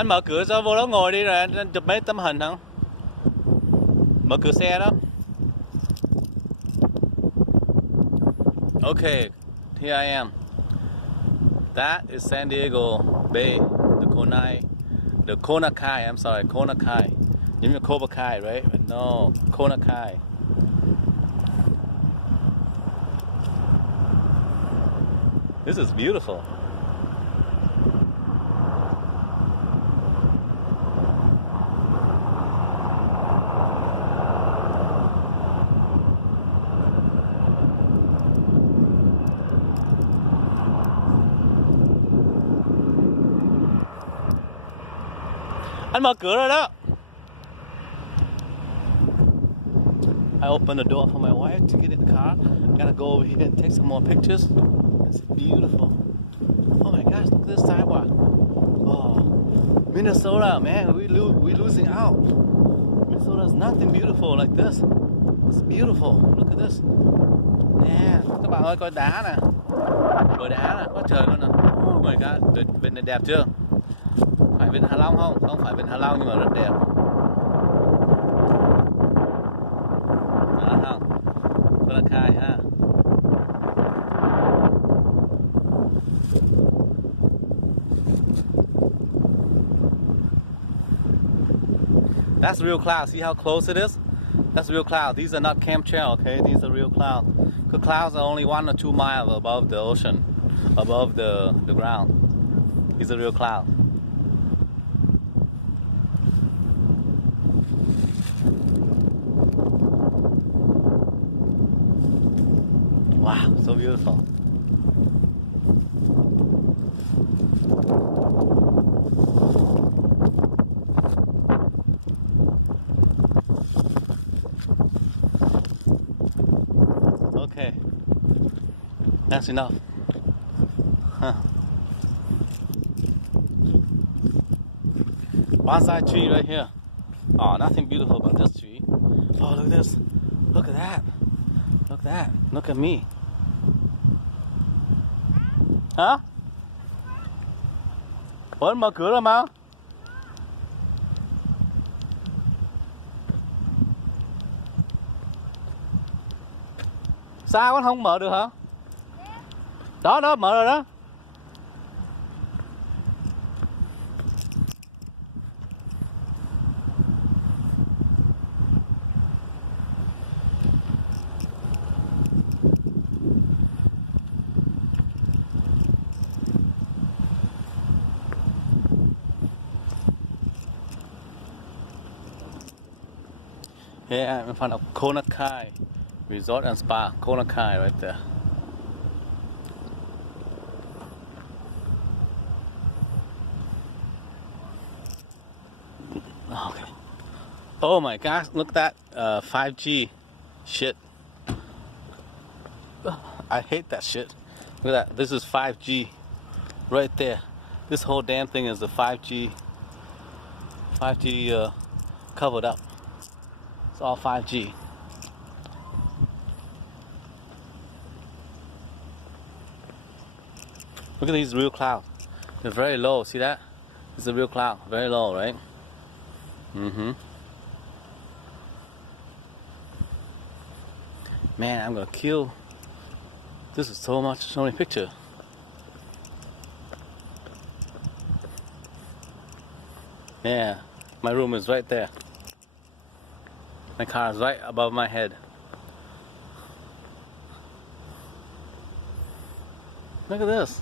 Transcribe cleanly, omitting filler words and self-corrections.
Anh mở cửa cho vô đó ngồi đi rồi anh chụp mấy tấm hình không? Mở cửa xe đó. Okay, here I am. That is San Diego Bay, the Kona Kai. I'm sorry, Kona Kai. You mean Cobra Kai, right? No, Kona Kai. This is beautiful. Anh mở cửa rồi đó. I opened the door for my wife to get in the car. Gotta go over here and take some more pictures. It's beautiful. Oh my gosh, look at this sidewalk. Oh, Minnesota, man, we're losing out. Minnesota's nothing beautiful like this. It's beautiful. Look at this. Yeah, các bạn ơi coi đá nè. Bờ đá nè, quá trời luôn nè. Oh my god, vịnh này đẹp chưa? Phải vịnh Hạ Long không? Không phải vịnh Hạ Long nhưng mà rất đẹp. Đó không? Rất là khai ha. That's real cloud. See how close it is? That's real cloud. These are not chemtrail, okay? These are real cloud. Because clouds are only 1 or 2 miles above the ocean, above the ground. These are real cloud. Wow, so beautiful. Okay, that's enough. Huh. Bonsai tree right here. Oh, nothing beautiful about this tree. Oh, look at this. Look at that. Look at that. Look at me. Hả? Ủa anh mở cửa rồi mà. Sao anh không mở được hả? Đó đó, mở rồi đó. Here I'm in front of Kona Kai Resort and Spa. Kona Kai right there. Okay. Oh my gosh, look at that 5G shit. I hate that shit. Look at that. This is 5G right there. This whole damn thing is the 5G covered up. It's all 5G. Look at these real clouds. They're very low. See that? It's a real cloud. Very low, right? Mm-hmm. Man, I'm gonna kill. This is so many pictures. Yeah, my room is right there. My car is right above my head. Look at this.